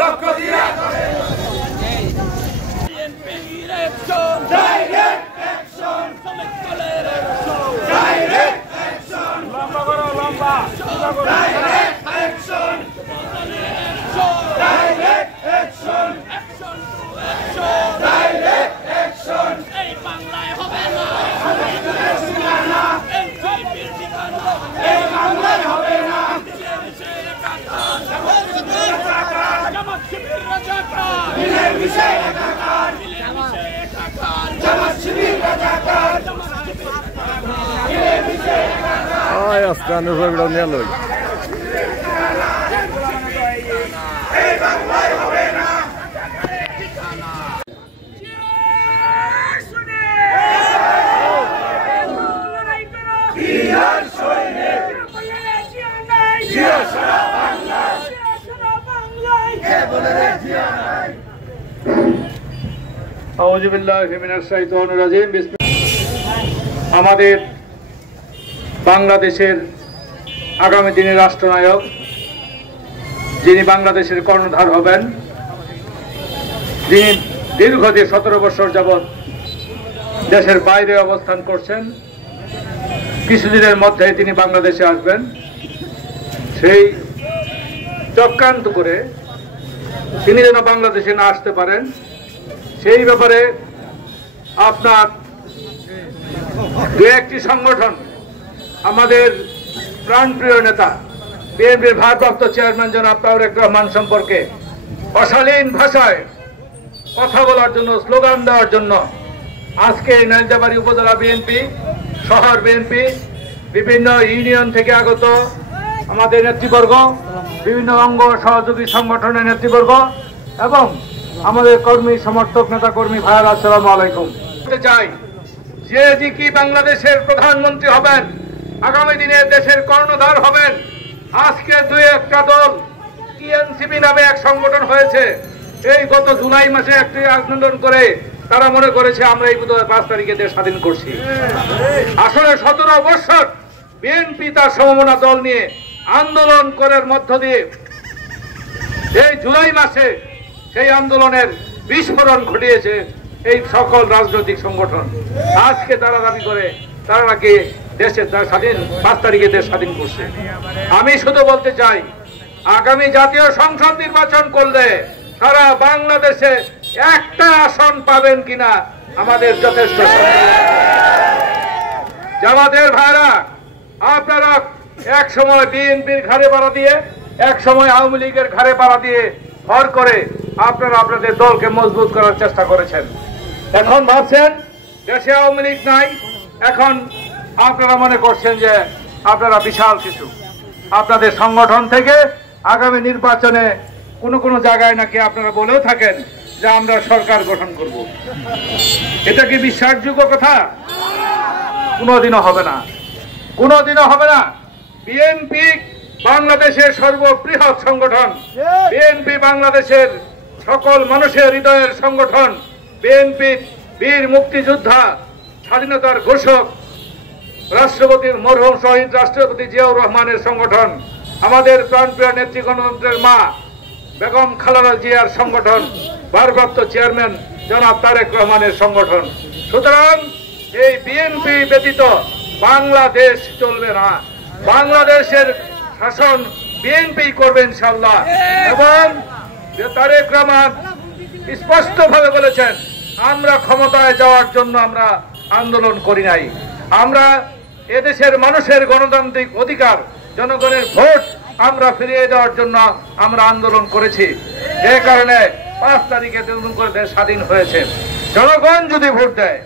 লক্ষ দিয়া direct action direct action লম্বা করো লম্বা direct action direct action direct action এই বাংলায় হবে না এই বাংলায় হবে না জামাত শিবির রাজাকার মিলের বিষয় রাজাকার জামাত শিবির রাজাকার মিলের বিষয় রাজাকার আয় আস্তানে রগড়া নিয়ে লই এই বাংলায় হবে না বিহার সৈনিক জিয়া সারা বাংলা কে বলে রে জিয়া নাই আউযু বিল্লাহি মিনাশ শাইতানির রাজিম আমাদের বাংলাদেশের আগামী দিনের রাষ্ট্রনায়ক যিনি বাংলাদেশের কর্ণধার হবেন, যিনি দীর্ঘদিন 17 বছর যাবৎ দেশের বাইরে অবস্থান করছেন, কিছুদিনের মধ্যে তিনি বাংলাদেশে আসবেন। সেই চক্রান্ত করে তিনি যেন বাংলাদেশে না আসতে পারেন সেই ব্যাপারে আপনার দু একটি সংগঠন আমাদের প্রাণপ্রিয় নেতা বিএনপির ভারপ্রাপ্ত চেয়ারম্যান জনাব তারেক রহমান সম্পর্কে অশালীন ভাষায় কথা বলার জন্য, স্লোগান দেওয়ার জন্য আজকে নাইলজাবাড়ি উপজেলা বিএনপি, শহর বিএনপি, বিভিন্ন ইউনিয়ন থেকে আগত আমাদের নেতৃবর্গ, বিভিন্ন অঙ্গ সহযোগী সংগঠনের নেতৃবর্গ এবং আমাদের কর্মী সমর্থক নেতা কর্মী ভাইয়েরা, আসসালামু আলাইকুম। চাই যে দিকে বাংলাদেশের প্রধানমন্ত্রী হবেন, আগামী দিনে দেশের কর্ণধার হবেন, আজকে দুই একটা দল টিএনসিপি নামে এক সংগঠন হয়েছে, এই গত জুলাই মাসে একটি আন্দোলন করে তারা মনে করেছে আমরা এই 5 তারিখে দেশ স্বাধীন করছি। আসলে 17 বছর বিএনপি তার সমমনা দল নিয়ে আন্দোলন করার মধ্য দিয়ে এই জুলাই মাসে সেই আন্দোলনের বিস্ফোরণ ঘটিয়েছে এই সকল রাজনৈতিক সংগঠন। আজকে তারা দাবি করে তারা নাকি দেশের স্বাধীন 5 তারিখে দেশ স্বাধীন করছে। আমি শুধু বলতে চাই, আগামী জাতীয় সংসদ নির্বাচন করলে সারা বাংলাদেশে একটা আসন পাবেন কিনা আমাদের যথেষ্ট। জামাতের ভাইরা, আপনারা এক সময় বিএনপির ঘাড়ে পাড়া দিয়ে, এক সময় আওয়ামী লীগের ঘাড়ে পাড়া দিয়ে ভর করে আপনারা আপনাদের দলকে মজবুত করার চেষ্টা করেছেন। এখন ভাবছেন দেশে আওয়ামী লীগ নাই, এখন আপনারা মনে করছেন যে আপনারা বিশাল কিছু। আপনাদের সংগঠন থেকে আগামী নির্বাচনে কোন জায়গায় নাকি আপনারা বলেও থাকেন যে আমরা সরকার গঠন করব। এটা কি বিশ্বাসযোগ্য কথা? কোনোদিনও হবে না, কোনোদিনও হবে না। বিএনপি বাংলাদেশের সর্ববৃহৎ সংগঠন, বিএনপি বাংলাদেশের সকল মানুষের হৃদয়ের সংগঠন, বিএনপি বীর মুক্তিযোদ্ধা, স্বাধীনতার ঘোষক রাষ্ট্রপতি মরহুম শহীদ রাষ্ট্রপতি জিয়াউর রহমানের সংগঠন, আমাদের প্রাণপ্রিয় নেত্রী গণতন্ত্রের মা বেগম খালেদা জিয়ার সংগঠন, ভারপ্রাপ্ত চেয়ারম্যান জনাব তারেক রহমানের সংগঠন। সুতরাং এই বিএনপি ব্যতীত বাংলাদেশ চলবে না। বাংলাদেশের শাসন বিএনপি করবে ইনশাআল্লাহ। এবং তারেক রহমান স্পষ্টভাবে বলেছেন, আমরা ক্ষমতায় যাওয়ার জন্য আমরা আন্দোলন করি নাই, আমরা এদেশের মানুষের গণতান্ত্রিক অধিকার, জনগণের ভোট আমরা ফিরিয়ে দেওয়ার জন্য আমরা আন্দোলন করেছি। যে কারণে 5 তারিখে নতুন করে দেশ স্বাধীন হয়েছে। জনগণ যদি ভোট দেয়,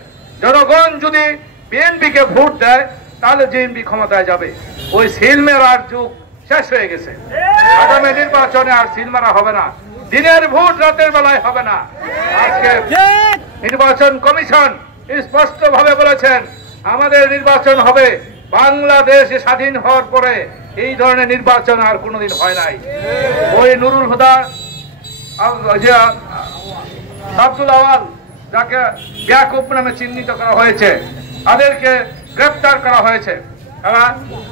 জনগণ যদি বিএনপিকে ভোট দেয়, তাহলে বিএনপি ক্ষমতায় যাবে। ওই সিলমেরার যুগ শেষ হয়ে গেছে। আগামী নির্বাচনে আর সিলমারা হবে না, দিনের ভোট রাতের বেলায় হবে না। আজকে নির্বাচন কমিশন স্পষ্টভাবে বলেছেন আমাদের নির্বাচন হবে বাংলাদেশ স্বাধীন হওয়ার পরে। এই ধরনের নির্বাচন আর কোনোদিন হয় নাই। ওই নুরুল হুদা, আব্দুল আওয়াল, যাকে ইয়াকুব নামে চিহ্নিত করা হয়েছে, তাদেরকে গ্রেফতার করা হয়েছে। তারা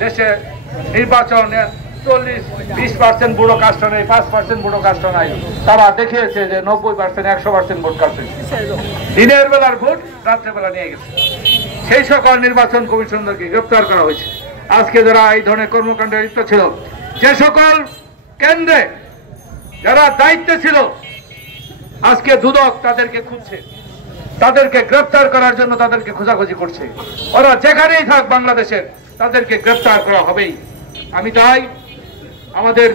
দেশে নির্বাচনে 20% বুড়ো কাস্ট নেই, 5% বুড়ো কাস্ট নাই। তারা দেখিয়েছে যে 90%, 100% ভোট কাটছে। দিনের বেলার ভোট রাত্রেবেলা নিয়ে গেছে। সেই সকল নির্বাচন কমিশনদেরকে গ্রেপ্তার করা হয়েছে। আজকে যারা এই ধরনের কর্মকাণ্ডে লিপ্ত ছিল, যে সকল কেন্দ্রে যারা দায়িত্বে ছিল, আজকে দুদক তাদেরকে খুঁজছে, তাদেরকে গ্রেপ্তার করার জন্য তাদেরকে খোঁজাখুঁজি করছে। ওরা যেখানেই থাক বাংলাদেশের, তাদেরকে গ্রেপ্তার করা হবেই। আমি তাই আমাদের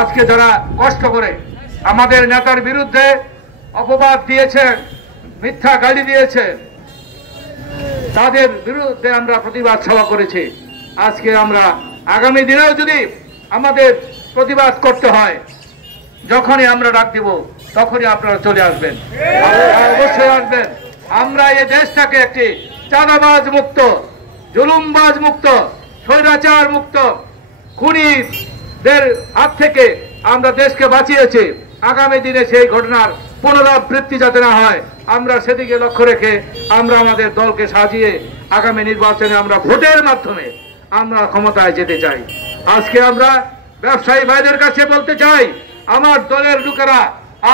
আজকে যারা কষ্ট করে আমাদের নেতার বিরুদ্ধে অপবাদ দিয়েছে, মিথ্যা গালি দিয়েছে, তাদের বিরুদ্ধে আমরা প্রতিবাদ সভা করেছি। আজকে আমরা আগামী দিনেও যদি আমাদের প্রতিবাদ করতে হয়, যখনই আমরা ডাক দিব তখনই আপনারা চলে আসবেন, অবশ্যই আসবেন। আমরা এই দেশটাকে একটি চাঁদাবাজ মুক্ত, জুলুমবাজ মুক্ত, স্বৈরাচার মুক্ত, খুনিদের হাত থেকে আমরা দেশকে বাঁচিয়েছি। আগামী দিনে সেই ঘটনার পুনরাবৃত্তি যাতে না হয়, আমরা সেদিকে লক্ষ্য রেখে আমরা আমাদের দলকে সাজিয়ে আগামী নির্বাচনে আমরা ভোটের মাধ্যমে আমরা ক্ষমতায় যেতে চাই। আজকে আমরা ব্যবসায়ী ভাইদের কাছে বলতে চাই, আমার দলের লোকেরা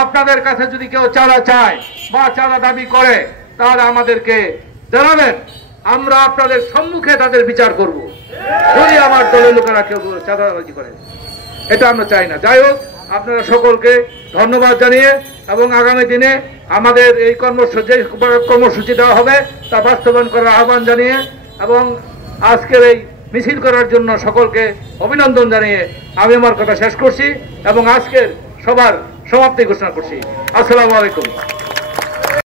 আপনাদের কাছে যদি কেউ চাঁদা চায় বা চাঁদা দাবি করে, তাহলে আমাদেরকে জানাবেন, আমরা আপনাদের সম্মুখে তাদের বিচার করব। যদি আমার দলের লোকেরা কেউ চাঁদাবাজি করে, এটা আমরা চাই না। যাই হোক, আপনারা সকলকে ধন্যবাদ জানিয়ে এবং আগামী দিনে আমাদের এই কর্মসূচি দেওয়া হবে তা বাস্তবায়ন করার আহ্বান জানিয়ে এবং আজকের এই মিছিল করার জন্য সকলকে অভিনন্দন জানিয়ে আমি আমার কথা শেষ করছি এবং আজকের সবার সমাপ্তি ঘোষণা করছি। আসসালামু আলাইকুম।